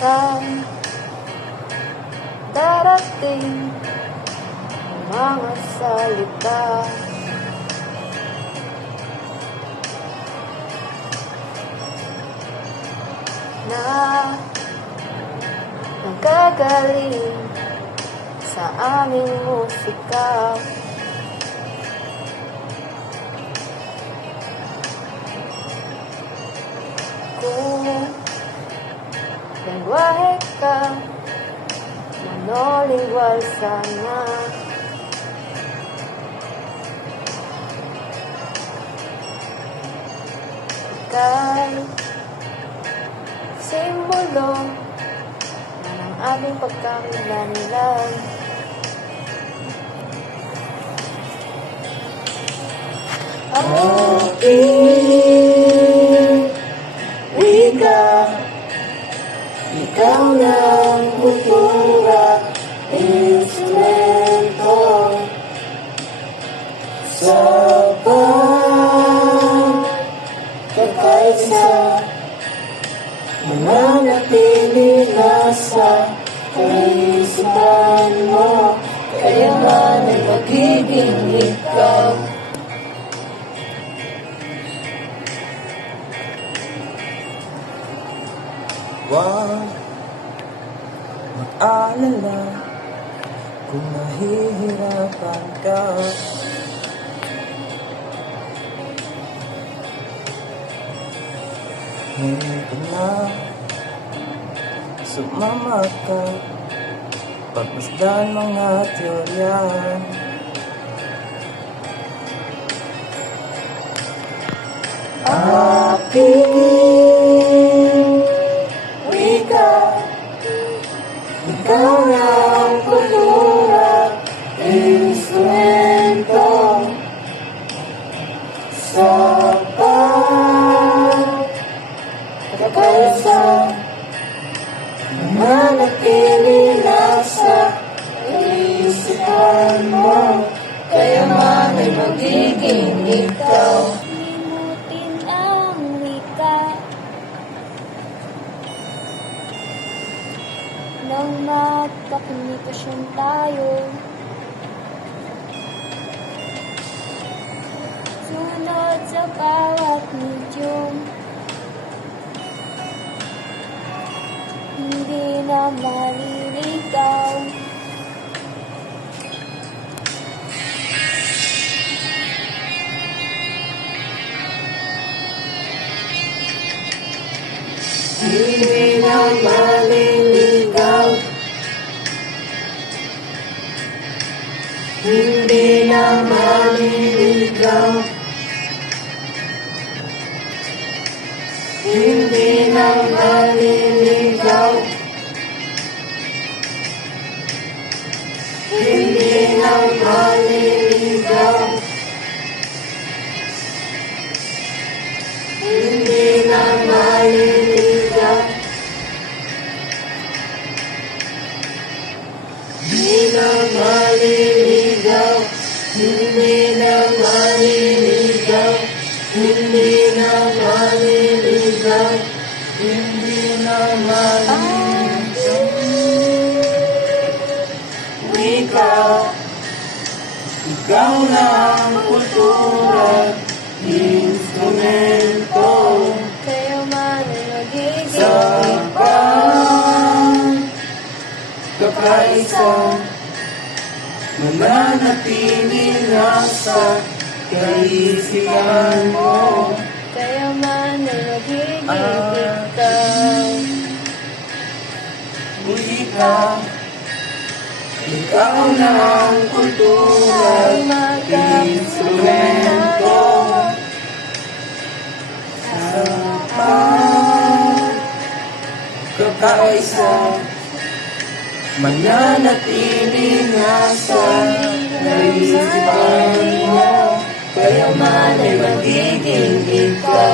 Minsan darating ang mga salita na nanggagaling sa aming musika. Kung lengguwahe ka, monolingual sana. Ika'y simbolo na ng aming pagkamilanlan. Aking wika, ikaw ng kultura, instrumento sa pagkakaisa, mananatili na sa kaisipan mo, kaya man ay magiging ikaw. Huwag mag-alala kung nahihirapan ka. Hindi ka na sumama ka, pagmasdan mga teorya. Aking wika, ikaw ng kultura, instrumento sa pagkakaisa, mananatili na sa kaisipan mo, kaya man ay magiging ikaw. Limutin ang wika nang magkakomunikasyon tayo. Sunod sa bawat medium, hindi na maliligaw. Hindi na maliligaw, hindi na maliligaw, hindi na maliligaw, hindi na maliligaw, hindi na maliligaw, hindi na maliligaw, hindi na maliligaw, hindi na maliligaw, hindi na maliligaw. Wika, ikaw na ang kultura, instrumento Kaya man ay magiging sa pagkakaisa, mananatili na sa kaisipan mo, kaya man ay magiging ikaw. wika, ikaw na ang kultura, instrumento sa pagkakaisa, mananatili na sa kaisipan mo, kaya man ay magiging ikaw.